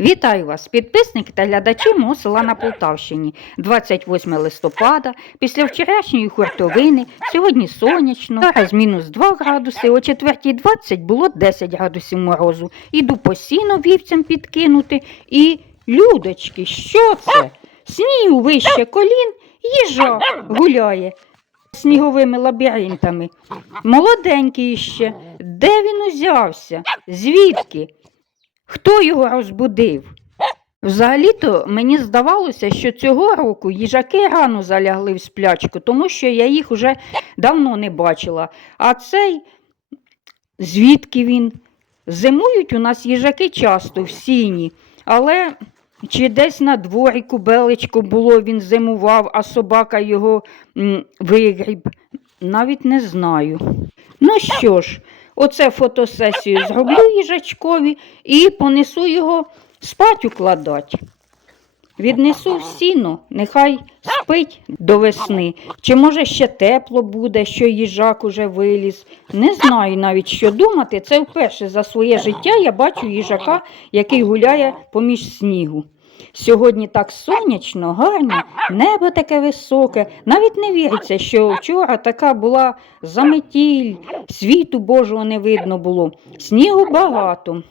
Вітаю вас, підписники та глядачі мого села на Полтавщині. 28 листопада, після вчорашньої хуртовини, сьогодні сонячно, зараз мінус 2 градуси, о 4.20 було 10 градусів морозу. Іду по сіно вівцям підкинути і, людочки, що це? Снігу вище колін, їжа гуляє сніговими лабіринтами. Молоденький ще. Де він узявся? Звідки? Хто його розбудив? Взагалі-то мені здавалося, що цього року їжаки рано залягли в сплячку, тому що я їх уже давно не бачила. А цей, звідки він? Зимують у нас їжаки часто в сіні, але чи десь на дворі кубелечко було, він зимував, а собака його вигріб, навіть не знаю. Ну що ж, оце фотосесію зроблю їжачкові і понесу його спать укладать. Віднесу в сіно, нехай спить до весни. Чи може ще тепло буде, що їжак уже виліз. Не знаю навіть, що думати. Це вперше за своє життя я бачу їжака, який гуляє поміж снігу. Сьогодні так сонячно, гарно, небо таке високе. Навіть не віриться, що вчора така була заметіль, світу Божого не видно було. Снігу багато.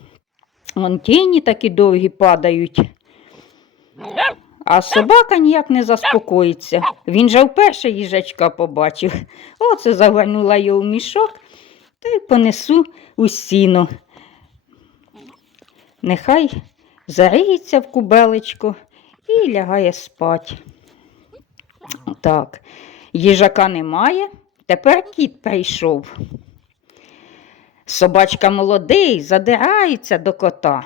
Вон тіні такі довгі падають. А собака ніяк не заспокоїться. Він же вперше їжачка побачив. Оце загорнула його в мішок та й понесу у сіно. Нехай зариється в кубелечко і лягає спать. Так, їжака немає, тепер кіт прийшов. Собачка молодий, задирається до кота.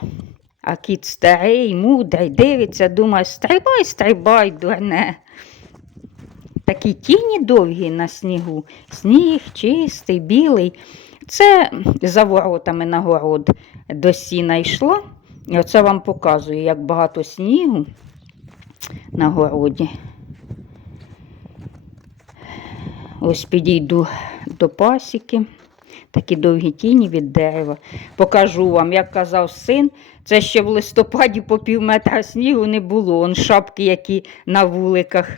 А кіт старий, мудрий, дивиться, думає, стрибай, стрибай, дурне. Такі тіні довгі на снігу, сніг чистий, білий. Це за воротами на город до сіна йшла. Оце вам показую, як багато снігу на городі. Ось підійду до пасіки, такі довгі тіні від дерева. Покажу вам, як казав син, це ще в листопаді по пів метра снігу не було. Он шапки, які на вуликах.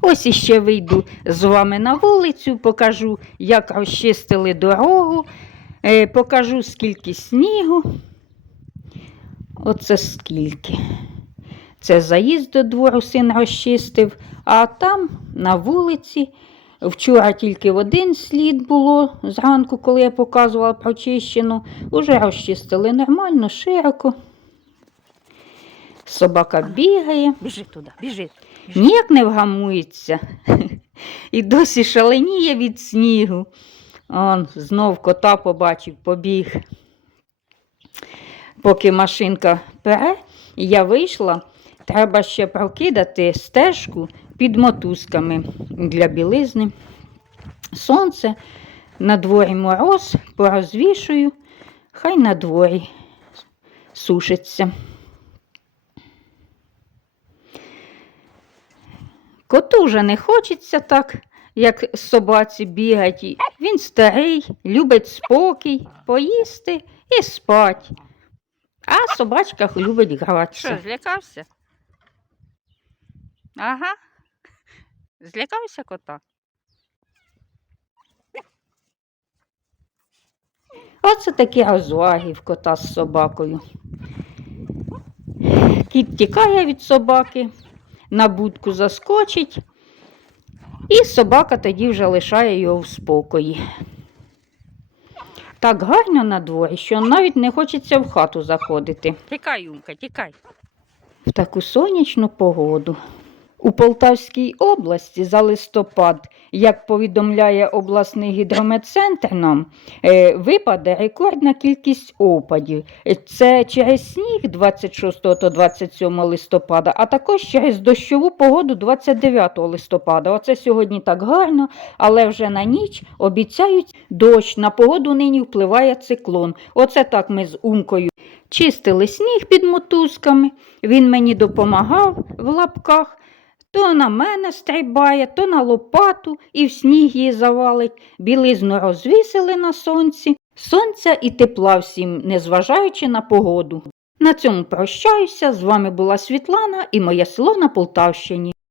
Ось іще вийду з вами на вулицю, покажу, як розчистили дорогу, е, покажу, скільки снігу. Оце скільки. Це заїзд до двору син розчистив, а там на вулиці. Вчора тільки в один слід було зранку, коли я показувала прочищену. Уже розчистили нормально, широко. Собака бігає. Біжи туди, біжи. Ніяк не вгамується. І досі шаленіє від снігу. Он знов кота побачив, побіг. Поки машинка пере, я вийшла, треба ще прокидати стежку під мотузками для білизни. Сонце, на дворі мороз, порозвішую, хай на дворі сушиться. Коту вже не хочеться так, як собаці бігать. Він старий, любить спокій, поїсти і спать. А собачка любить Що, злякався? Ага. Злякався кота? Оце такі розваги в кота з собакою. Кіт тікає від собаки, на будку заскочить, і собака тоді вже лишає його в спокої. Так гарно на дворі, що навіть не хочеться в хату заходити. Тікай, Юмка, тікай. в таку сонячну погоду. У Полтавській області за листопад, як повідомляє обласний гідрометцентр нам, е, випаде рекордна кількість опадів. Це через сніг 26 та 27 листопада, а також через дощову погоду 29 листопада. Оце сьогодні так гарно, але вже на ніч обіцяють дощ. На погоду нині впливає циклон. Оце так ми з умкою чистили сніг під мотузками. Він мені допомагав в лапках. То на мене стрибає, то на лопату і в сніг її завалить. Білизну розвісили на сонці. Сонця і тепла всім, незважаючи на погоду. На цьому прощаюся. З вами була Світлана і моє село на Полтавщині.